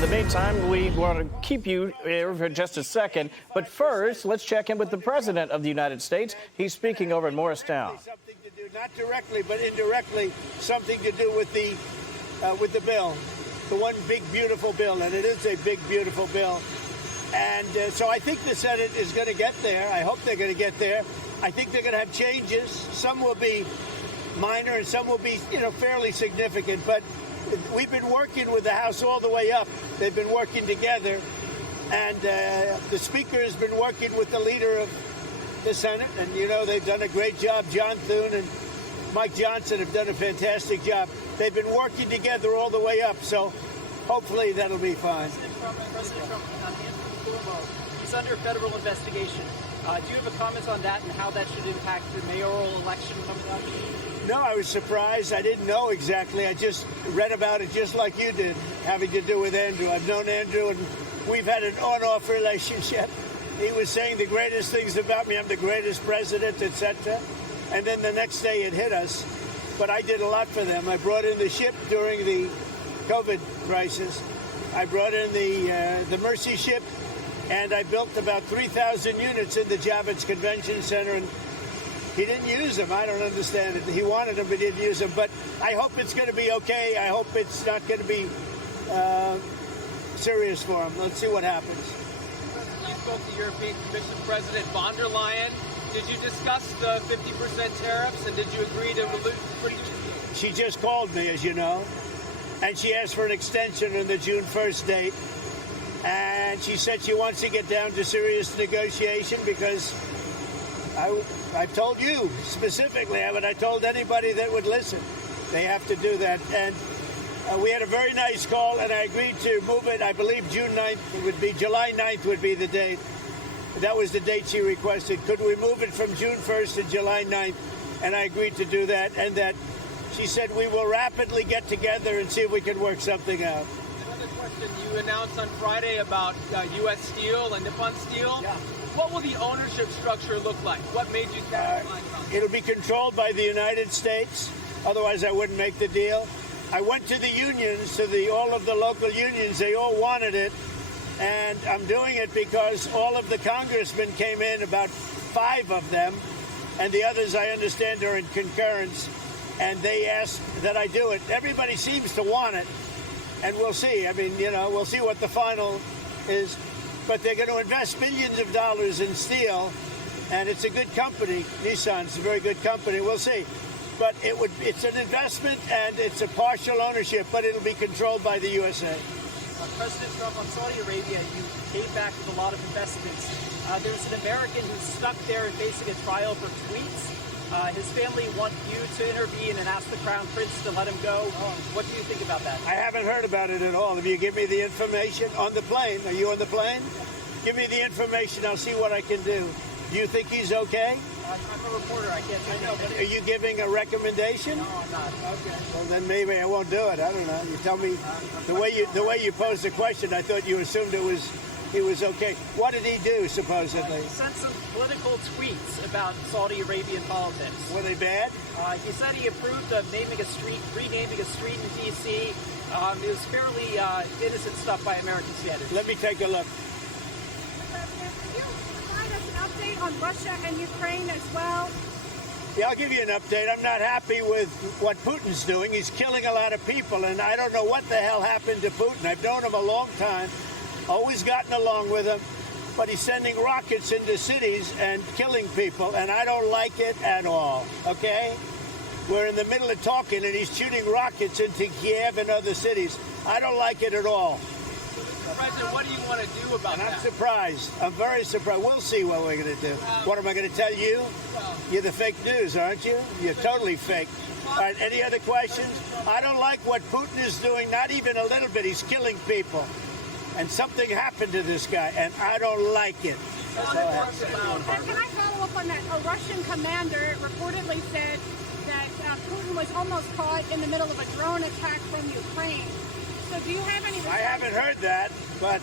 In the meantime, we want to keep you here for just a second. But first, let's check in with the President of the United States. He's speaking over in Morristown. Something to do, not directly, but indirectly, something to do with the bill, the one big, beautiful bill. And it is a big, beautiful bill. And so I think the Senate is going to get there. I hope they're going to get there. I think they're going to have changes. Some will be minor and some will be, fairly significant. But we've been working with the House all the way up. They've been working together. And the Speaker has been working with the leader of the Senate. And, they've done a great job. John Thune and Mike Johnson have done a fantastic job. They've been working together all the way up. So hopefully that'll be fine. President Trump, Cuomo, he's under federal investigation. Do you have a comment on that and how that should impact the mayoral election coming up? No, I was surprised. I didn't know exactly. I just read about it just like you did, having to do with Andrew. I've known Andrew, and we've had an on-off relationship. He was saying the greatest things about me. I'm the greatest president, etc. And then the next day it hit us. But I did a lot for them. I brought in the ship during the COVID crisis. I brought in the Mercy ship, and I built about 3,000 units in the Javits Convention Center, and he didn't use them. I don't understand it. He wanted them, but he didn't use them. But I hope it's going to be okay. I hope it's not going to be serious for him. Let's see what happens. You spoke to European Commission President von der Leyen. Did you discuss the 50% tariffs, and did you agree to reduce? She just called me, as you know, and she asked for an extension on the June 1st date. And she said she wants to get down to serious negotiation because I've told you specifically, haven't I told anybody that would listen? They have to do that. And we had a very nice call, and I agreed to move it. I believe June 9th would be, July 9th would be the date. That was the date she requested. Could we move it from June 1st to July 9th? And I agreed to do that. And that she said we will rapidly get together and see if we can work something out. Another question. You announced on Friday about U.S. Steel and Nippon Steel. Yeah. What will the ownership structure look like? What made you decide? It'll be controlled by the United States. Otherwise, I wouldn't make the deal. I went to the unions, to all of the local unions. They all wanted it. And I'm doing it because all of the congressmen came in, about 5 of them, and the others, I understand, are in concurrence. And they asked that I do it. Everybody seems to want it. And we'll see. I mean, we'll see what the final is. But they're going to invest billions of dollars in steel, and it's a good company. Nissan's a very good company. We'll see. But it's an investment, and it's a partial ownership, but it'll be controlled by the USA. President Trump, on Saudi Arabia, you came back with a lot of investments. There was an American who's stuck there and facing a trial for tweets. His family want you to intervene and ask the Crown Prince to let him go. What do you think about that? I haven't heard about it at all. If you give me the information on the plane, are you on the plane? Give me the information. I'll see what I can do. Do you think he's okay? I'm a reporter. I can't. I know. But are you giving a recommendation? No, I'm not. Okay. Well, then maybe I won't do it. I don't know. You tell me the way you posed the question. I thought you assumed he was okay. What did he do, supposedly? He sent some political tweets about Saudi Arabian politics. Were they bad? He said he approved of renaming a street in D.C. It was fairly innocent stuff by American standards. Let me take a look. Can you provide us an update on Russia and Ukraine as well? Yeah, I'll give you an update. I'm not happy with what Putin's doing. He's killing a lot of people, and I don't know what the hell happened to Putin. I've known him a long time. Always gotten along with him, but he's sending rockets into cities and killing people, and I don't like it at all, okay? We're in the middle of talking, and he's shooting rockets into Kiev and other cities. I don't like it at all. President, what do you want to do about that? I'm surprised. I'm very surprised. We'll see what we're going to do. What am I going to tell you? You're the fake news, aren't you? You're totally fake. All right, any other questions? I don't like what Putin is doing, not even a little bit. He's killing people. And something happened to this guy, and I don't like it. And can I follow up on that? A Russian commander reportedly said that Putin was almost caught in the middle of a drone attack from Ukraine. So do you have any... I haven't heard that, but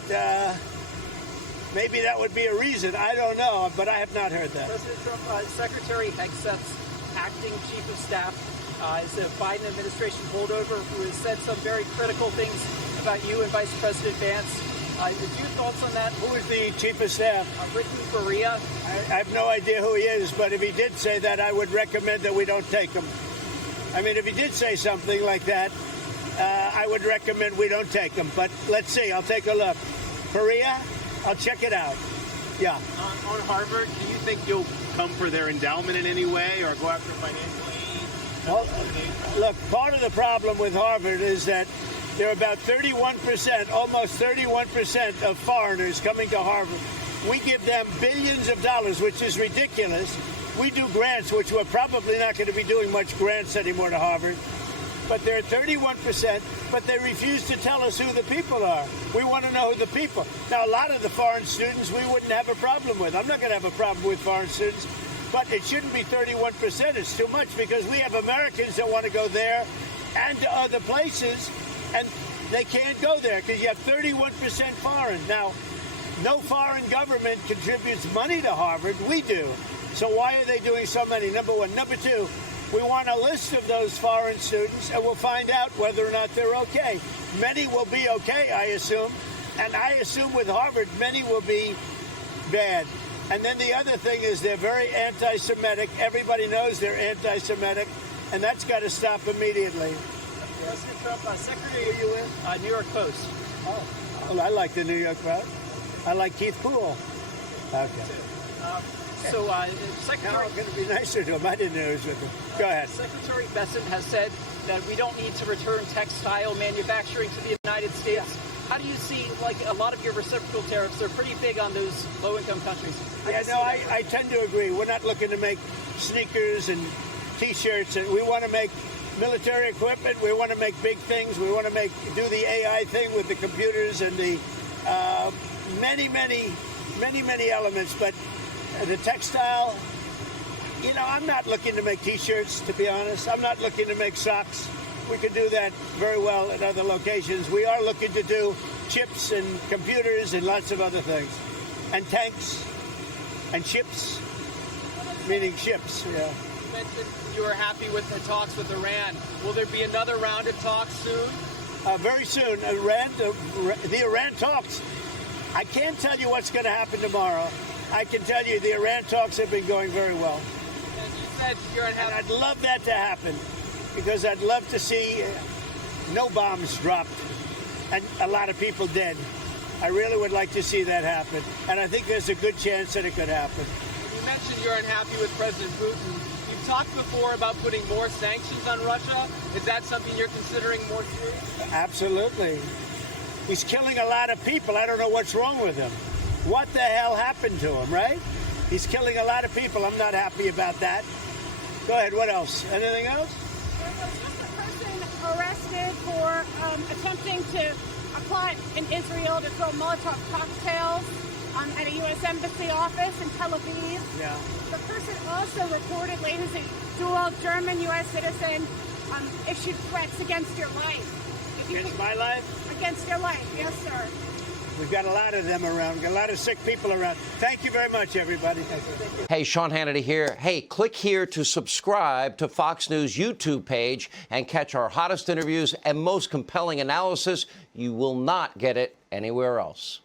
maybe that would be a reason. I don't know, but I have not heard that. President Trump, Secretary Hegseth's acting chief of staff is a Biden administration holdover who has said some very critical things about you and Vice President Vance. Your thoughts on that? Who is the chief of staff? Britain Faria. I have no idea who he is, but if he did say that, I would recommend that we don't take him. I mean, if he did say something like that, I would recommend we don't take him. But let's see. I'll take a look. Faria, I'll check it out. Yeah. On Harvard, do you think you'll come for their endowment in any way or go after financial aid? Well, look, part of the problem with Harvard is that there are about 31%, almost 31% of foreigners coming to Harvard. We give them billions of dollars, which is ridiculous. We do grants, which we're probably not going to be doing much grants anymore to Harvard. But they're 31%, but they refuse to tell us who the people are. We want to know who the people. Now, a lot of the foreign students we wouldn't have a problem with. I'm not going to have a problem with foreign students, but it shouldn't be 31%. It's too much because we have Americans that want to go there and to other places, and they can't go there because you have 31% foreign. Now, no foreign government contributes money to Harvard. We do. So why are they doing so many? Number one. Number two, we want a list of those foreign students, and we'll find out whether or not they're okay. Many will be okay, I assume. And I assume with Harvard, many will be bad. And then the other thing is they're very anti-Semitic. Everybody knows they're anti-Semitic, and that's got to stop immediately. President Trump, Secretary, are you in? New York Post. Oh, well, I like the New York crowd. I like Keith Poole. Okay. Secretary... Now I'm going to be nicer to him. I didn't know he was with him. Go ahead. Secretary Bessent has said that we don't need to return textile manufacturing to the United States. Yeah. How do you see, like, a lot of your reciprocal tariffs are pretty big on those low-income countries? Yeah, no, I tend to agree. We're not looking to make sneakers and T-shirts. We want to make military equipment. We want to make big things. We want to do the AI thing with the computers and the many elements. But the textile, you know, I'm not looking to make T-shirts, to be honest. I'm not looking to make socks. We could do that very well at other locations. We are looking to do chips and computers and lots of other things. And tanks and ships, meaning ships, yeah. You mentioned you were happy with the talks with Iran. Will there be another round of talks soon? Very soon. The Iran talks, I can't tell you what's going to happen tomorrow. I can tell you the Iran talks have been going very well. And you said you're unhappy. And I'd love that to happen because I'd love to see no bombs dropped and a lot of people dead. I really would like to see that happen. And I think there's a good chance that it could happen. You mentioned you're unhappy with President Putin. You've talked before about putting more sanctions on Russia. Is that something you're considering more seriously? Absolutely. He's killing a lot of people. I don't know what's wrong with him. What the hell happened to him, right? He's killing a lot of people. I'm not happy about that. Go ahead. What else? Anything else? There was just a person arrested for attempting to plot in Israel to throw Molotov cocktails at a U.S. Embassy office in Tel Aviv. Yeah. The person also reportedly, who's a dual German-U.S. citizen, issued threats against your life. Against my life? Against your life, yes, sir. We've got a lot of them around. We've got a lot of sick people around. Thank you very much, everybody. Hey, Sean Hannity here. Hey, click here to subscribe to Fox News YouTube page and catch our hottest interviews and most compelling analysis. You will not get it anywhere else.